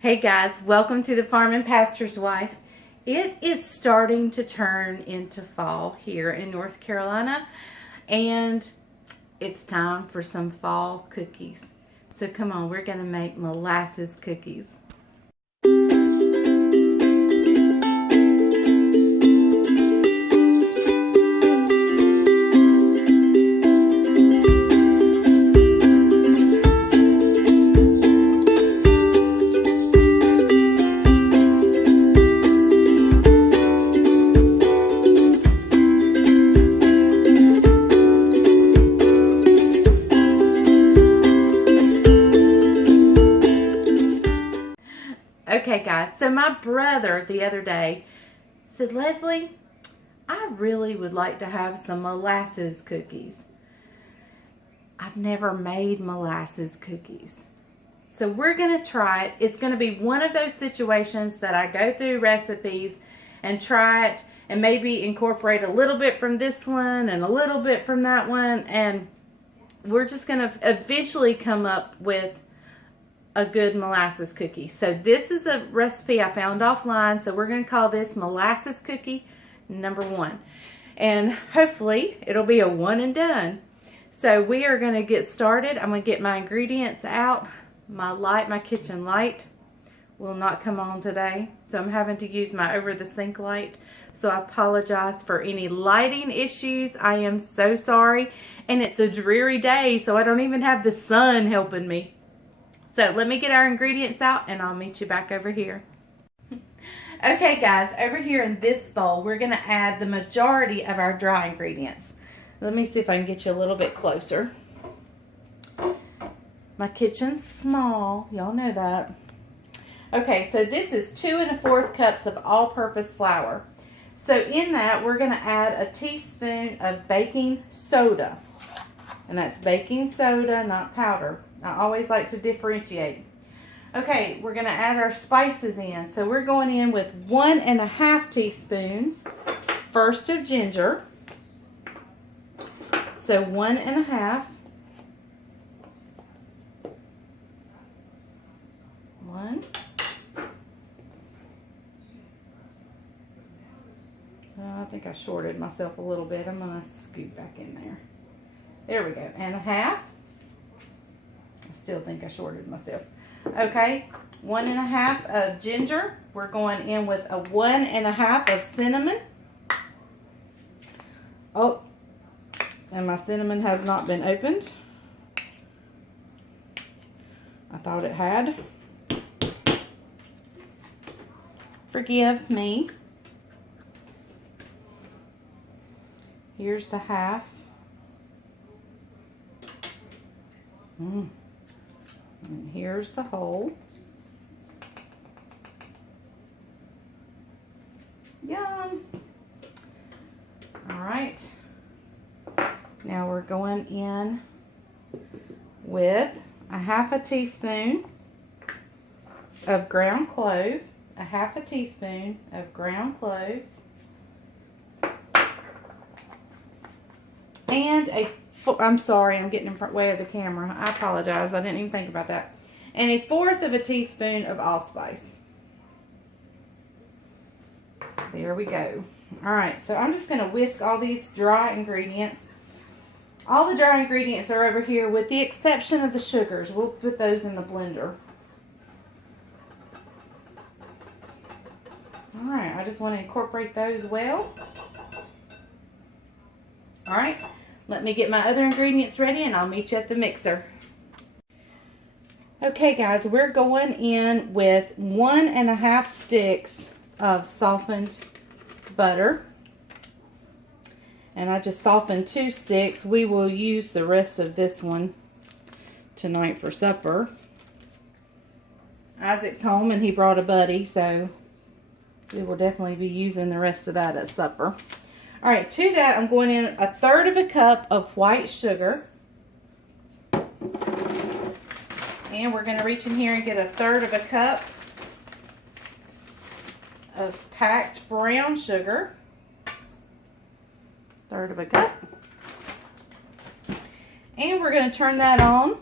Hey guys, welcome to the Farm and Pastor's Wife. It is starting to turn into fall here in North Carolina, and it's time for some fall cookies. So come on, we're going to make molasses cookies. Okay guys, so my brother the other day said, Leslie, I really would like to have some molasses cookies. I've never made molasses cookies. So we're going to try it. It's going to be one of those situations that I go through recipes and try it and maybe incorporate a little bit from this one and a little bit from that one, and we're just going to eventually come up with a good molasses cookie. So this is a recipe I found offline, so we're going to call this molasses cookie number 1, and hopefully it'll be a one and done. So we are going to get started. I'm going to get my ingredients out. My kitchen light will not come on today, so I'm having to use my over the sink light, so I apologize for any lighting issues. I am so sorry, and it's a dreary day, so I don't even have the sun helping me. So let me get our ingredients out and I'll meet you back over here. Okay guys, over here in this bowl, we're going to add the majority of our dry ingredients. Let me see if I can get you a little bit closer. My kitchen's small, y'all know that. Okay, so this is 2 1/4 cups of all-purpose flour. So in that, we're going to add a teaspoon of baking soda. And that's baking soda, not powder. I always like to differentiate. Okay, we're going to add our spices in. So we're going in with 1 1/2 teaspoons, first of ginger. So 1 1/2. 1. I think I shorted myself a little bit. I'm going to scoot back in there. There we go. And 1/2. I still think I shorted myself. Okay, 1 1/2 of ginger. We're going in with a 1 1/2 of cinnamon. Oh, and my cinnamon has not been opened. I thought it had. Forgive me. Here's the 1/2. And here's the whole. Yum. All right. Now we're going in with a 1/2 teaspoon of ground clove, a 1/2 teaspoon of ground cloves, and I'm sorry, I'm getting in the way of the camera. I apologize. I didn't even think about that. And a 1/4 teaspoon of allspice. There we go. All right, so I'm just going to whisk all these dry ingredients. All the dry ingredients are over here with the exception of the sugars. We'll put those in the blender. All right, I just want to incorporate those well. All right. Let me get my other ingredients ready and I'll meet you at the mixer. Okay guys, we're going in with 1 1/2 sticks of softened butter. And I just softened 2 sticks. We will use the rest of this one tonight for supper. Isaac's home and he brought a buddy, so we will definitely be using the rest of that at supper. All right, to that, I'm going in a 1/3 cup of white sugar. And we're going to reach in here and get a 1/3 cup of packed brown sugar. 1/3 cup. And we're going to turn that on.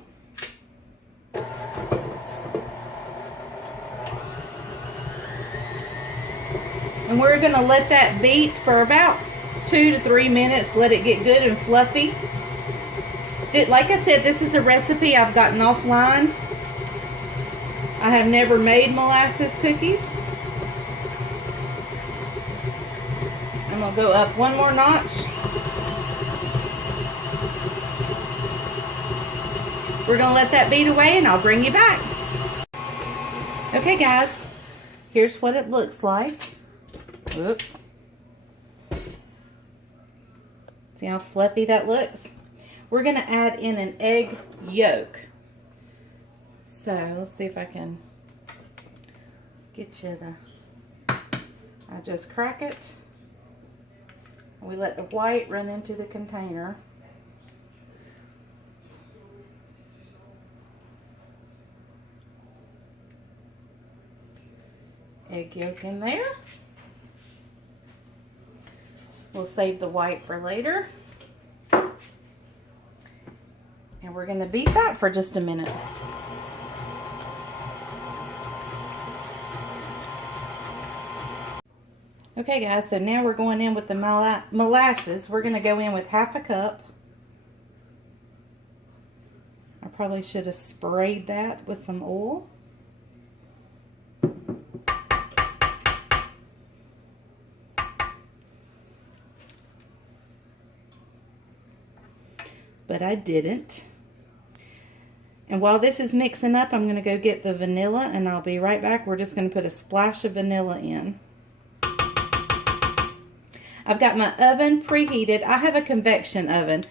And we're going to let that beat for about 2 to 3 minutes. Let it get good and fluffy. Like I said, this is a recipe I've gotten offline. I have never made molasses cookies. I'm going to go up one more notch. We're going to let that beat away and I'll bring you back. Okay guys, here's what it looks like. Oops. See how fluffy that looks? We're going to add in an egg yolk. So let's see if I can get you the... I just crack it. We let the white run into the container. Egg yolk in there. We'll save the white for later. And we're going to beat that for just a minute. Okay guys, so now we're going in with the molasses. We're going to go in with half a cup. I probably should have sprayed that with some oil. But I didn't. And while this is mixing up, I'm going to go get the vanilla and I'll be right back. We're just going to put a splash of vanilla in. I've got my oven preheated. I have a convection oven.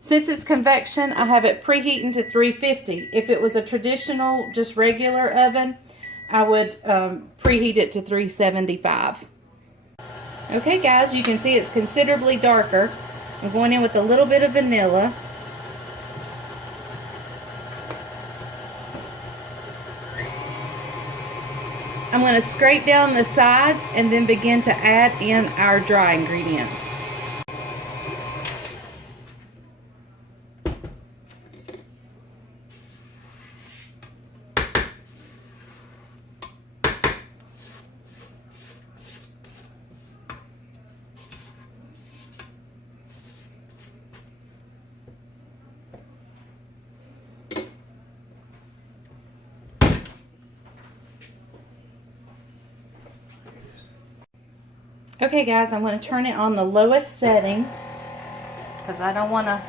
Since it's convection, I have it preheating to 350. If it was a traditional, just regular oven, I would preheat it to 375. Okay guys, you can see it's considerably darker. I'm going in with a little bit of vanilla. I'm going to scrape down the sides and then begin to add in our dry ingredients. Okay guys, I'm going to turn it on the lowest setting because I don't want to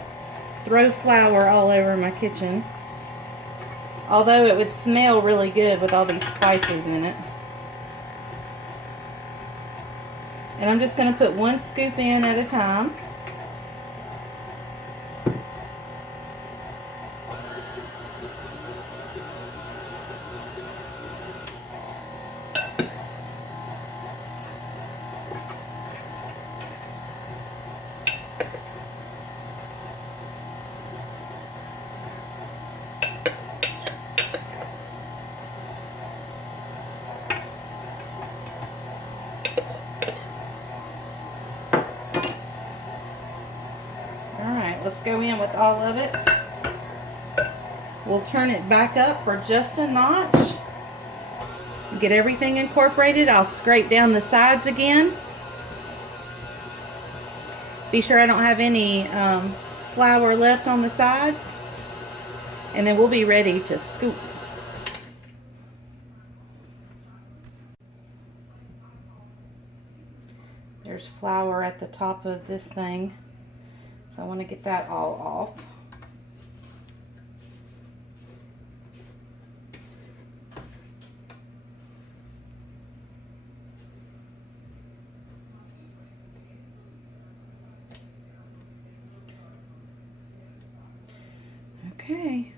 throw flour all over my kitchen. Although it would smell really good with all these spices in it. And I'm just going to put 1 scoop in at a time. Let's go in with all of it. We'll turn it back up for just a notch. Get everything incorporated. I'll scrape down the sides again. Be sure I don't have any flour left on the sides. And then we'll be ready to scoop. There's flour at the top of this thing. So I want to get that all off. Okay,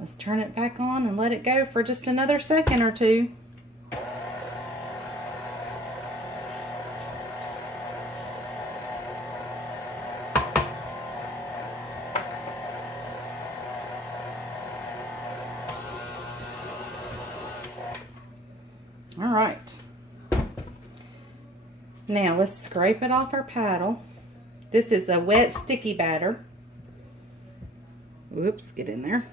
let's turn it back on and let it go for just another second or two. All right, now let's scrape it off our paddle. This is a wet sticky batter. Whoops, get in there.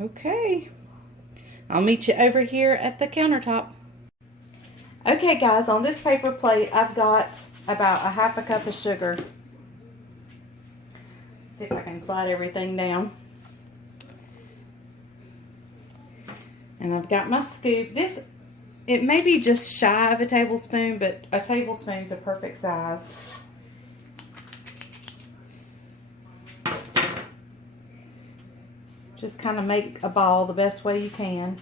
Okay. I'll meet you over here at the countertop. Okay guys, on this paper plate I've got about a half a cup of sugar. See if I can slide everything down. And I've got my scoop. It may be just shy of a tablespoon, but a tablespoon's a perfect size. Just kind of make a ball the best way you can.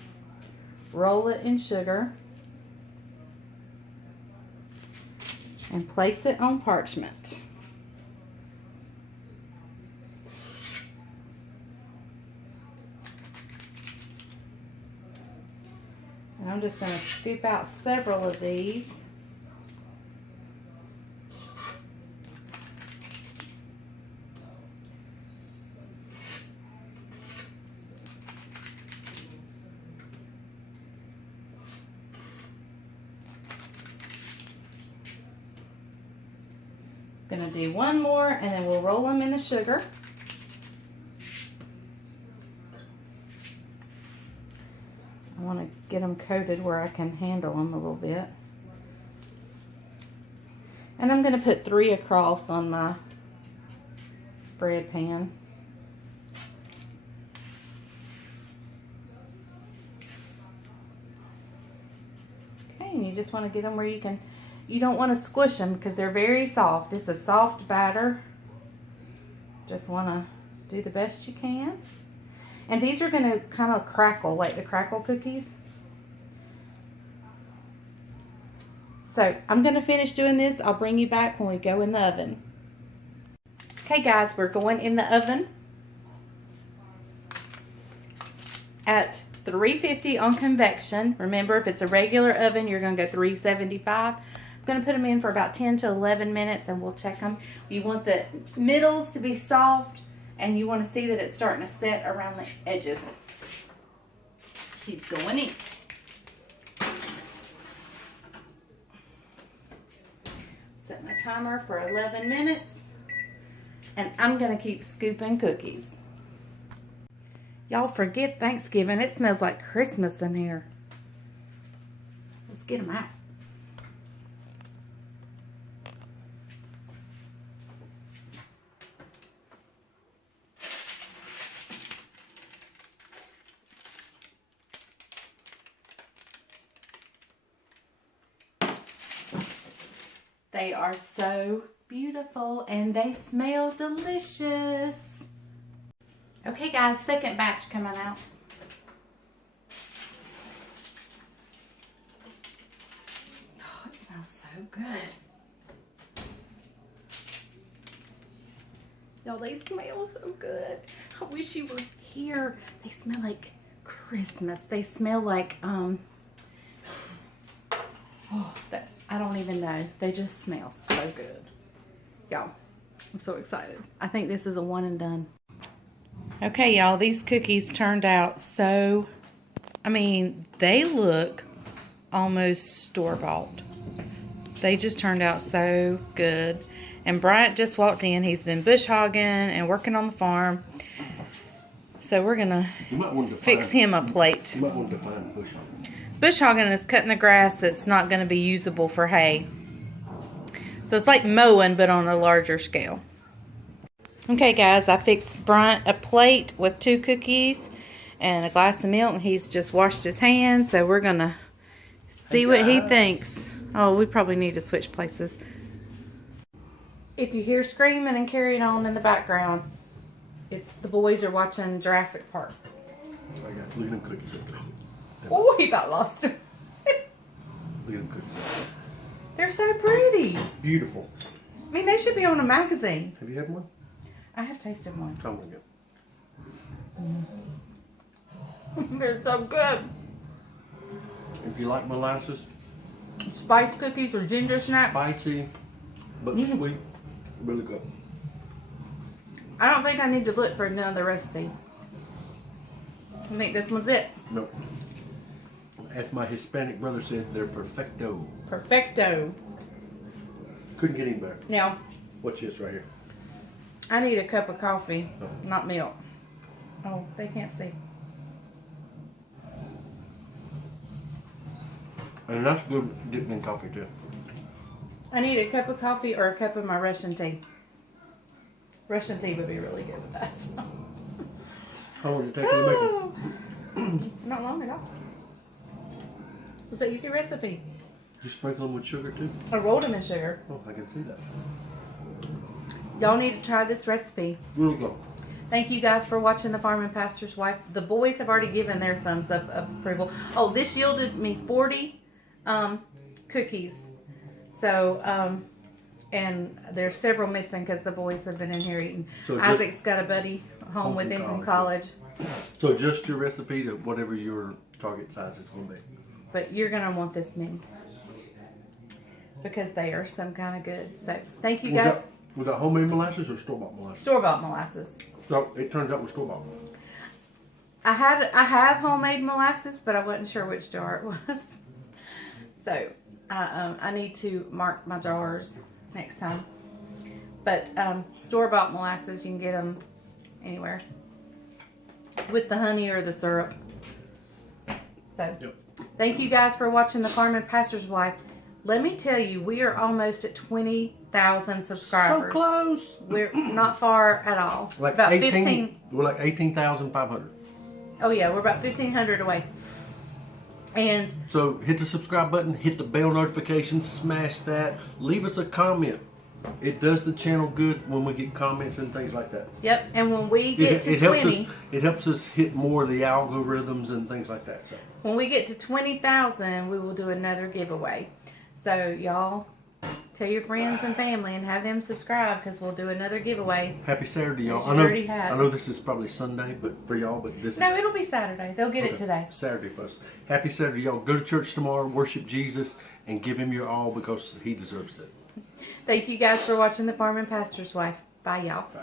Roll it in sugar. And place it on parchment. And I'm just going to scoop out several of these. Gonna do one more and then we'll roll them in the sugar. I want to get them coated where I can handle them a little bit. And I'm gonna put 3 across on my bread pan. Okay, and you just want to get them where you don't want to squish them because they're very soft. It's a soft batter. Just want to do the best you can. And these are going to kind of crackle like the crackle cookies. So I'm going to finish doing this. I'll bring you back when we go in the oven. Okay guys, we're going in the oven at 350 on convection. Remember, if it's a regular oven, you're going to go 375. I'm going to put them in for about 10 to 11 minutes and we'll check them. You want the middles to be soft and you want to see that it's starting to set around the edges. She's going in. Set my timer for 11 minutes and I'm going to keep scooping cookies. Y'all forget Thanksgiving. It smells like Christmas in here. Let's get them out. They are so beautiful and they smell delicious. Okay guys, second batch coming out. Oh, it smells so good. Y'all, they smell so good. I wish you were here. They smell like Christmas. They smell like, I don't even know. They just smell so good. Y'all, I'm so excited. I think this is a one and done. Okay, y'all, these cookies turned out so, they look almost store-bought. They just turned out so good. And Bryant just walked in. He's been bush hogging and working on the farm. So we're going to fix him a plate. You might want to define bush hogging. Bush hogging is cutting the grass that's not going to be usable for hay. So it's like mowing, but on a larger scale. Okay, guys, I fixed Bryant a plate with 2 cookies and a glass of milk. And he's just washed his hands, so we're going to see what he thinks. Oh, we probably need to switch places. If you hear screaming and carrying on in the background, it's the boys are watching Jurassic Park. I guess. Look at them cookies. Oh, he got lost. Look at them cookies. They're so pretty. Beautiful. They should be on a magazine. Have you had one? I have tasted one. Tell me again. They're so good. If you like molasses, Spice cookies or ginger snaps. spicy, but sweet, really good. I don't think I need to look for another recipe. I think this one's it. No. As my Hispanic brother said, they're perfecto. Perfecto. Couldn't get any better. Now, What's this right here? I need a cup of coffee, Oh. not milk. Oh, they can't see. And that's good dipping in coffee too. I need a cup of coffee or a cup of my Russian tea. Russian tea would be really good with that. How long did it take you to make it? Not long at all. It's an easy recipe. You sprinkle them with sugar too? I rolled them in sugar. Oh, I can see that. Y'all need to try this recipe. We'll go. Thank you guys for watching The Farm and Pastor's Wife. The boys have already given their thumbs up of approval. Oh, this yielded me 40 cookies. So, and there's several missing because the boys have been in here eating. So Isaac's got a buddy home with him from college. So just your recipe to whatever your target size is going to be. But you're going to want this many. Because they are some kind of good. So, thank you guys. Was that homemade molasses or store-bought molasses? Store-bought molasses. So it turns out it was store-bought. I have homemade molasses, but I wasn't sure which jar it was. So I need to mark my jars next time. But store-bought molasses, you can get them anywhere with the honey or the syrup. So thank you guys for watching The Farm and Pastor's Wife. Let me tell you, we are almost at 20,000 subscribers. So close. We're not far at all. Like about 15. We're like 18,500. Oh yeah, we're about 1,500 away. And so hit the subscribe button, hit the bell notification, smash that, leave us a comment. It does the channel good when we get comments and things like that. Yep, and when we get to 20, it helps us hit more of the algorithms and things like that. So when we get to 20,000, we will do another giveaway. So y'all tell your friends and family and have them subscribe because we'll do another giveaway. Happy Saturday, y'all. I know this is probably Sunday, but for y'all, but this No, is... it'll be Saturday. They'll get it today. Saturday for us. Happy Saturday, y'all. Go to church tomorrow, worship Jesus, and give him your all because he deserves it. Thank you guys for watching The Farm and Pastor's Wife. Bye, y'all. Bye.